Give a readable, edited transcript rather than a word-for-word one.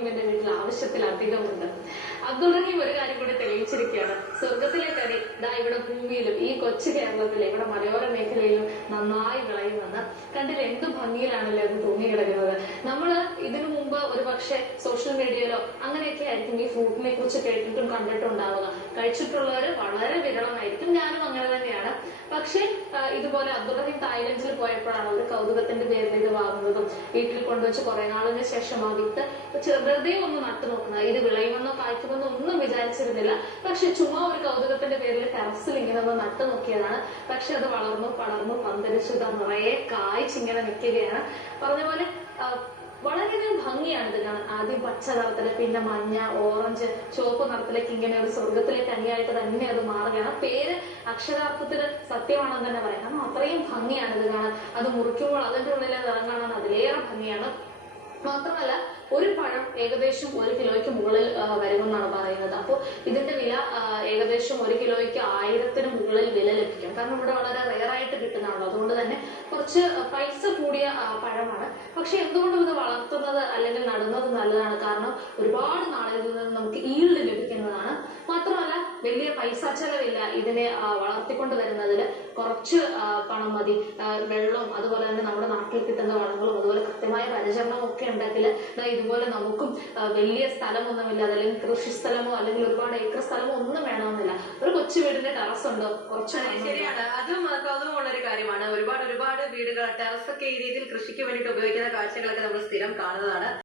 എന്റെ വീട്ടിൽ ആവശ്യത്തിലധികമുണ്ട്. അബ്ദുൾ റഹീം ഒരു കാര്യം കൂടി തെളിയിച്ചിരിക്കുകയാണ്. സ്വർഗത്തിലെ കനി ദാ ഇവിടെ ഭൂമിയിലും ഈ കൊച്ചു കേരളത്തിലെ ഇവിടെ മലയോര മേഖലയിലും നന്നായി വിളയുമെന്ന്. കണ്ടില്ല എന്ത് ഭംഗിയിലാണല്ലേ അത് തൂങ്ങിക്കിടക്കുന്നത്. നമ്മള് ഇതിനു മുമ്പ് ഒരു പക്ഷെ സോഷ്യൽ മീഡിയയിലോ അങ്ങനെയൊക്കെ ആയിരിക്കും ഈ ഫ്രൂട്ടിനെ കുറിച്ച് കേട്ടിട്ടും കണ്ടിട്ടും ഉണ്ടാവുക. കഴിച്ചിട്ടുള്ളവര് വളരെ വിരളമായിരിക്കും. ഞാനും അങ്ങനെ തന്നെയാണ്. പക്ഷെ ഇതുപോലെ അബ്ദുൾ റഹീം തായ്ലൻഡിൽ പോയപ്പോഴാണ് ഒരു കൗതുകത്തിന്റെ പേരിൽ ഇത് വാങ്ങുന്നതും വീട്ടിൽ കൊണ്ടുവച്ച് കുറെ നാളിന് ശേഷം ആ വിത്ത് വെറുതെ ഒന്ന് നട്ടു നോക്കുന്നത്. ഇത് വിളയുമെന്നോ കായ്ക്കുമെന്നോ ഒന്നും വിചാരിച്ചിരുന്നില്ല. പക്ഷെ ചുമ്മാ ഒരു കൗതുകത്തിന്റെ പേരിൽ ടെറസിൽ ഇങ്ങനെ ഒന്ന് നട്ടു നോക്കിയതാണ്. പക്ഷെ അത് വളർന്നു പടർന്നു പന്തലിച്ചു നിറയെ കായ്ച്ചിങ്ങനെ നിൽക്കുകയാണ്. പറഞ്ഞ പോലെ വളരെയധികം ഭംഗിയാണ് ഇത് കാണാൻ. ആദ്യം പച്ച നിറത്തില്, പിന്നെ മഞ്ഞ, ഓറഞ്ച്, ചുവപ്പ് നിറത്തിലേക്ക് ഇങ്ങനെ ഒരു സ്വർഗത്തിലെ കനിയായിട്ട് തന്നെ അത് മാറുകയാണ്. പേര് അക്ഷരാർത്ഥത്തില് സത്യമാണെന്ന് തന്നെ പറയാം. കാരണം അത്രയും ഭംഗിയാണ് ഇത് കാണാൻ. അത് മുറിക്കുമ്പോൾ അതിന്റെ ഉള്ളിലെ നിറം കാണാൻ അതിലേറെ ഭംഗിയാണ്. മാത്രമല്ല ഒരു പഴം ഏകദേശം 1 കിലോയ്ക്ക് മുകളിൽ വരുമെന്നാണ് പറയുന്നത്. അപ്പോൾ ഇതിന്റെ വില ഏകദേശം 1 കിലോയ്ക്ക് 1000-ന് മുകളിൽ വില ലഭിക്കും. കാരണം ഇവിടെ വളരെ റെയറായിട്ട് കിട്ടുന്നതാണല്ലോ. അതുകൊണ്ട് തന്നെ കുറച്ച് പൈസ കൂടിയ പഴമാണ്. പക്ഷെ എന്തുകൊണ്ടും ഇത് വളർത്തുന്നത് അല്ലെങ്കിൽ നടുന്നത് നല്ലതാണ്. കാരണം ഒരുപാട് നാളിൽ നിന്ന് നമുക്ക് ഈൽഡ് ലഭിക്കുന്നതാണ്. മാത്രമല്ല വലിയ പൈസ ചെലവില്ല ഇതിനെ വളർത്തിക്കൊണ്ട് വരുന്നതിൽ. കുറച്ച് പണം മതി. വെള്ളം, അതുപോലെ തന്നെ നമ്മുടെ നാട്ടിൽ കിട്ടുന്ന വളങ്ങളും അതുപോലെ കൃത്യമായ പരിചരണവും ഒക്കെ ഉണ്ടെങ്കിൽ ഇതുപോലെ നമുക്കും വലിയ സ്ഥലമൊന്നുമില്ല, അല്ലെങ്കിൽ കൃഷി സ്ഥലമോ അല്ലെങ്കിൽ ഒരുപാട് ഏക്കർ സ്ഥലമോ ഒന്നും വേണമെന്നില്ല. ഒരു കൊച്ചു വീടിന്റെ ടെറസ് ഉണ്ടോ, കുറച്ച് ശരിയാണ്. അതും കൗതുകമുള്ള ഒരു കാര്യമാണ്. ഒരുപാട് വീടുകൾ ടെറസൊക്കെ ഈ രീതിയിൽ കൃഷിക്ക് വേണ്ടിയിട്ട് ഉപയോഗിക്കുന്ന കാഴ്ചകളൊക്കെ നമ്മൾ സ്ഥിരം കാണുന്നതാണ്.